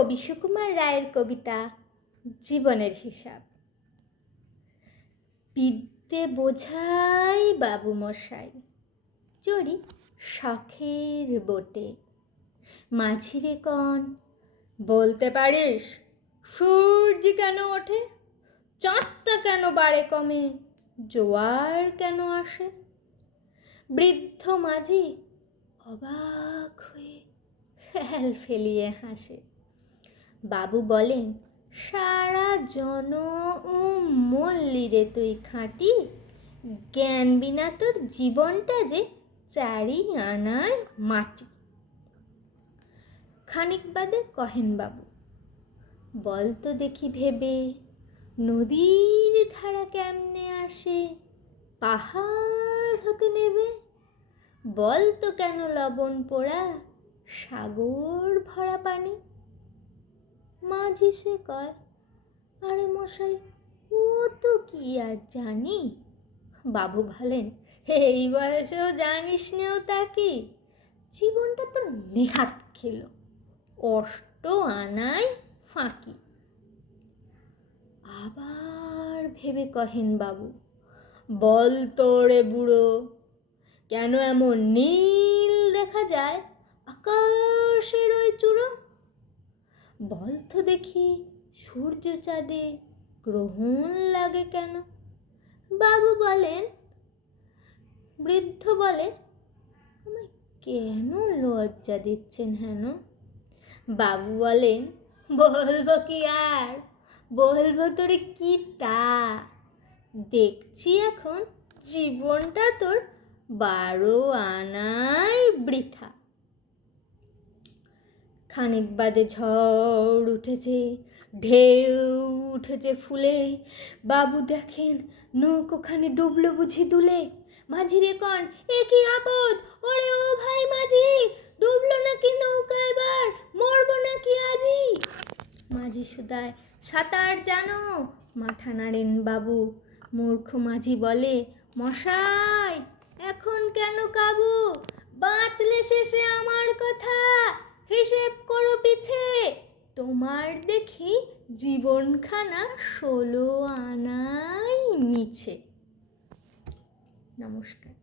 কবি সুকুমার রায়ের কবিতা জীবনের হিসাব। বিদ্যে বোঝাই বাবু মশাই, চড়ি শখের বোটে। মাঝিরে কন, বলতে পারিস সূর্য কেন ওঠে? চাঁদটা কেন বাড়ে কমে? জোয়ার কেন আসে? বৃদ্ধ মাঝি অবাক হয়ে ফেল ফেলিয়ে হাসে। বাবু বলেন, সারা জন মল্লি রে তুই খাঁটি, জ্ঞান বিনা তোর জীবনটা যে চারি আনায় মাটি। খানিক বাদে কহেন বাবু, বল তো দেখি ভেবে, নদীর ধারা কেমনে আসে পাহাড় হতে নেবে? বল তো কেন লবণ পোড়া সাগর ভরা পানি? মাঝি সে কয়, আরে মশাই ও তো কি আর জানি। বাবু বলেন, এই বয়সেও জানিস নেও তা কি? জীবনটা তো নেহাত খেলো, অষ্ট আনাই ফাঁকি। আবার ভেবে কহেন বাবু, বল তোরে বুড়ো, কেন এমন নীল দেখা যায় আকাশের ওই চূড়ো? বল তো দেখি সূর্য চাঁদে গ্রহণ লাগে কেন? বাবু বলেন, বৃদ্ধ বলে, আমায় কেন লজ্জা দিচ্ছেন হেন? বাবু বলেন, বলবো কি আর, বলবো তোরে কি তা, দেখছি এখন জীবনটা তোর 12 আনাই বৃথা। খানিক বাদে ঝড় উঠেছে, ঢেউ উঠেছে ফুলে। বাবু দেখেন নৌকোখানি ডুবলো বুঝি দুলে। মাঝিরে কন, এ কি আপদ, ওরে ও ভাই মাঝি, ডুবলো নাকি নৌকা এবার, মরবো নাকি আজি? মাঝি শুধায়, সাঁতার জানো? মাথা নাড়েন বাবু। মূর্খ মাঝি বলে, মশাই এখন কেন কাবু? বাঁচলে শেষে আমার কথা, হিসেব করো পিছে, তোমার দেখি জীবনখানা 16 আনাই মিছে। নমস্কার।